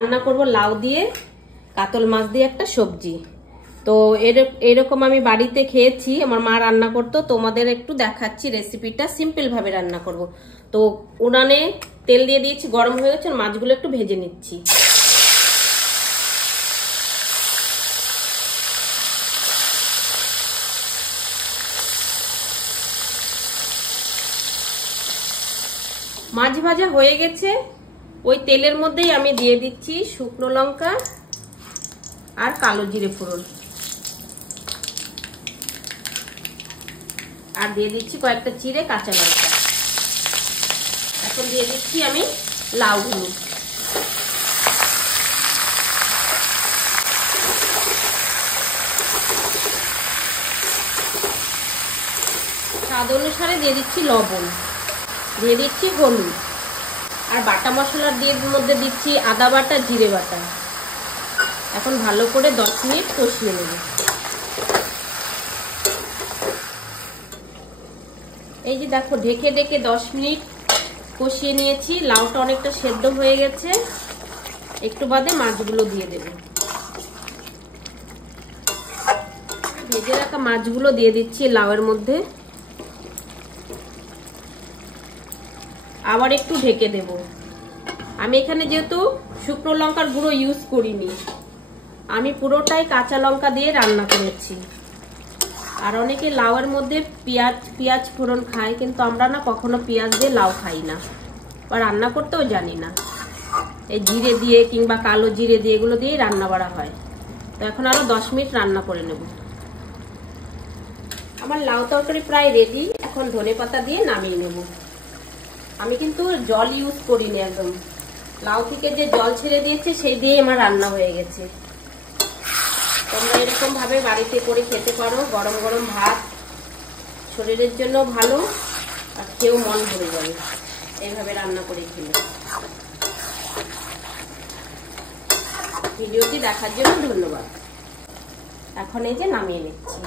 রান্না করব লাউ দিয়ে কাতল মাছ দিয়ে একটা সবজি। তো এরকম আমি বাড়িতে খেয়েছি, আমার মা রান্না করতো। তোমাদের একটু দেখাচ্ছি রেসিপিটা, সিম্পল ভাবে রান্না করব। তো উনানে তেল দিয়ে দিয়েছি, গরম হয়ে গেছে, মাছগুলো একটু ভেজে নিচ্ছি। মাছ ভাজা হয়ে গেছে, ওই তেলের মধ্যেই আমি দিয়ে দিচ্ছি শুকনো লঙ্কা আর কালো জিরে ফোড়ন, আর দিয়ে দিচ্ছি কয়েকটা চিড়ে কাঁচা লঙ্কা। এখন দিয়ে দিচ্ছি আমি লাউগুলো। স্বাদ অনুসারে দিয়ে দিচ্ছি লবণ, দিয়ে দিচ্ছি হলুদ, আর বাটা মশলার মধ্যে দিচ্ছি আদা বাটা, জিরে বাটা। এখন ভালো করে 10 মিনিট কষিয়ে নেব। এই যে দেখো, ঢেকে ঢেকে 10 মিনিট কষিয়ে নিয়েছি। লাউটা অনেকটা সেদ্ধ হয়ে গেছে। একটু বাদে মাছগুলো দিয়ে দেব। ভেজে রাখা মাছগুলো দিয়ে দিচ্ছি লাউয়ের মধ্যে, আবার একটু ঢেকে দেব। আমি এখানে যেহেতু শুকনো লঙ্কার গুঁড়ো ইউজ করিনি, আমি পুরোটাই কাঁচা লঙ্কা দিয়ে রান্না করেছি। আর অনেকে লাউয়ের মধ্যে পেঁয়াজ ফোড়ন খায়, কিন্তু আমরা না কখনো পেঁয়াজ দিয়ে লাউ খাই না, বা রান্না করতেও জানি না। এই জিরে দিয়ে কিংবা কালো জিরে দিয়ে এগুলো দিয়ে রান্না করা হয়। তো এখন আরো 10 মিনিট রান্না করে নেব। আমার লাউ তরকারি প্রায় রেডি। এখন ধনেপাতা দিয়ে নামিয়ে নেব। আমি কিন্তু জল ইউজ করিনি, একদম লাউ থেকে যে জল ছেড়ে দিয়েছে সেই দিয়ে আমার রান্না হয়ে গেছে। তোমরা এরকম ভাবে বাড়িতে করে খেতে পারো। গরম গরম ভাত শরীরের জন্য ভালো, আর খেয়েও মন ভরে যাবে এইভাবে রান্না করে খেলে। ভিডিওটি দেখার জন্য ধন্যবাদ। এখন এই যে নামিয়ে নিচ্ছি।